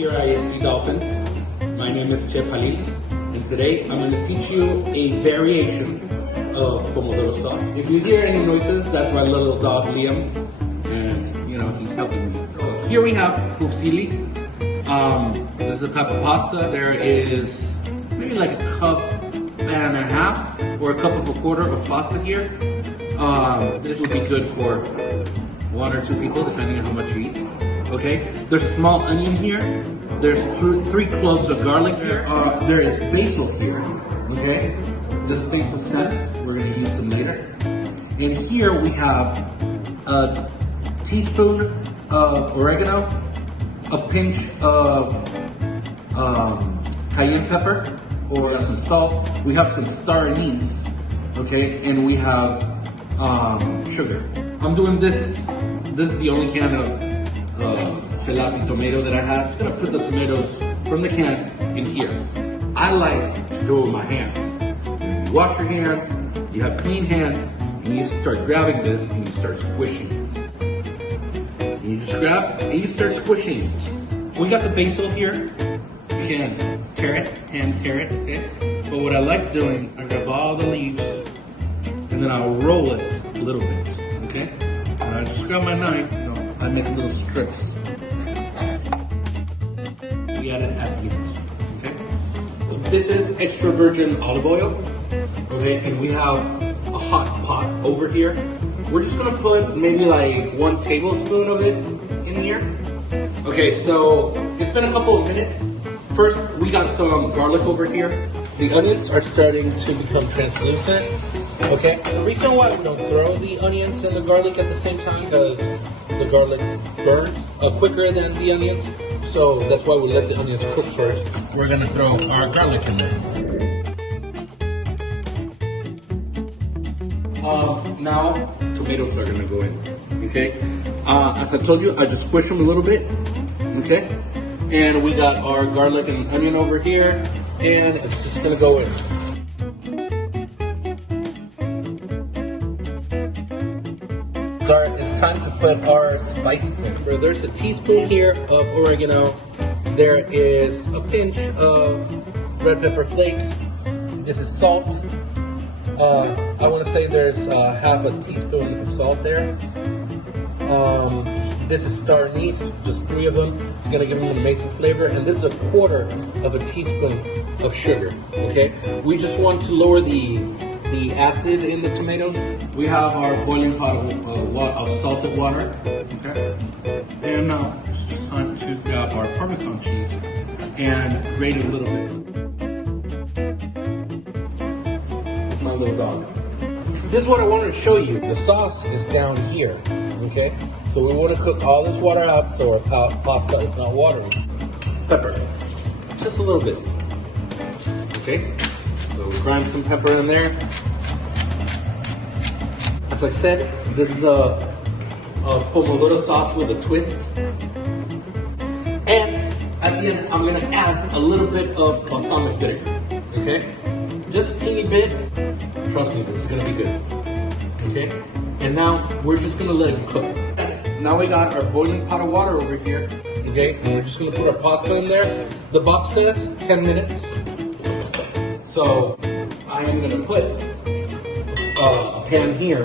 here at ISP Dolphins. My name is Chef Jalil, and today I'm going to teach you a variation of Pomodoro sauce. If you hear any noises, that's my little dog Liam, and he's helping me. So here we have fusilli. This is a type of pasta. There is maybe like a cup and a half or a cup and a quarter of pasta here. This would be good for 1 or 2 people, depending on how much you eat. Okay, there's a small onion here. There's 3 cloves of garlic here. There is basil here. Okay, there's basil stems. We're gonna use them later. And here we have a teaspoon of oregano, a pinch of cayenne pepper, or some salt. We have some star anise. Okay, and we have sugar. I'm doing this. This is the only can of gelatin tomato that I have. I'm just gonna put the tomatoes from the can in here. I like to do it with my hands. You wash your hands, you have clean hands, and you start grabbing this and you start squishing it. And you just grab and you start squishing it. We got the basil here. You can tear it, okay? But what I like doing, I grab all the leaves and then I'll roll it a little bit, okay? And I just grab my knife, I make little strips. We add it at the end, okay? This is extra virgin olive oil, okay? And we have a hot pot over here. We're just gonna put maybe like 1 tablespoon of it in here. Okay, so it's been a couple of minutes. First, we got some garlic over here. The onions are starting to become translucent. Okay, the reason why we don't throw the onions and the garlic at the same time because the garlic burns quicker than the onions. So that's why we let the onions cook first. We're gonna throw our garlic in there. Now, tomatoes are gonna go in, okay? As I told you, I just squish them a little bit, okay? And we got our garlic and onion over here, and it's just gonna go in. It's time to put our spices in. There's a teaspoon here of oregano. There is a pinch of red pepper flakes. This is salt. I want to say there's half a teaspoon of salt there. This is star anise, just 3 of them. It's gonna give them an amazing flavor. And this is a 1/4 of a teaspoon of sugar, okay? We just want to lower the acid in the tomatoes. We have our boiling pot of salted water, okay? And now it's just time to grab our Parmesan cheese and grate it a little bit. It's my little dog. This is what I wanted to show you. The sauce is down here, okay? So we want to cook all this water out so our pasta is not watery. Pepper, just a little bit, okay? So we grind some pepper in there. As I said, this is a Pomodoro sauce with a twist. And at the end, I'm gonna add a little bit of balsamic vinegar, okay? Just a teeny bit. Trust me, this is gonna be good, okay? And now we're just gonna let it cook. Now we got our boiling pot of water over here, okay? And we're just gonna put our pasta in there. The box says 10 minutes. So I am gonna put a pan here,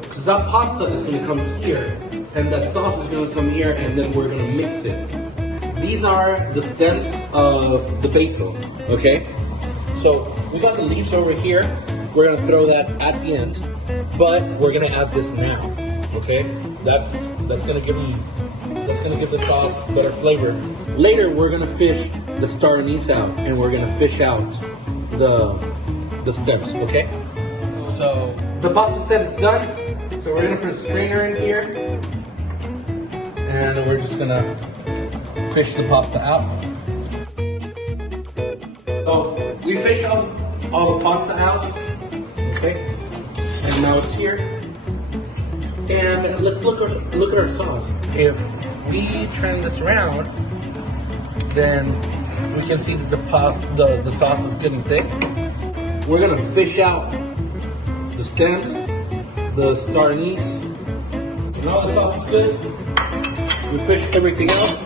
because that pasta is going to come here, and that sauce is going to come here, and then we're going to mix it. These are the stems of the basil, okay? So we got the leaves over here. We're going to throw that at the end, but we're going to add this now, okay? That's going to give the sauce better flavor. Later, we're going to fish the star anise out, and we're going to fish out the stems, okay? So the pasta set is done. So we're gonna put a strainer in here, and we're just gonna fish the pasta out. So we fish all the pasta out, okay? And now it's here. And let's look at our sauce. If we turn this around, then we can see that the sauce is good and thick. We're gonna fish out the stems, the star anise. Now the sauce is good. We fish everything out.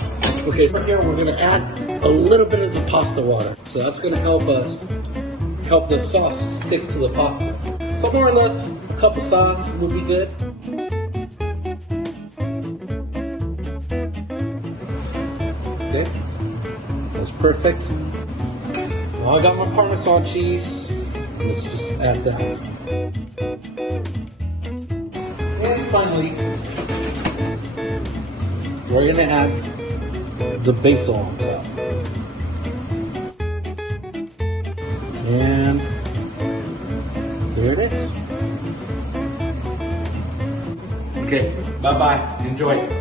Okay, so here we're gonna add a little bit of the pasta water. So that's gonna help the sauce stick to the pasta. So more or less, a cup of sauce would be good. Okay, that's perfect. Now I got my Parmesan cheese. Let's just add that. And finally, we're gonna add the basil on top. And there it is. Okay, bye-bye. Enjoy.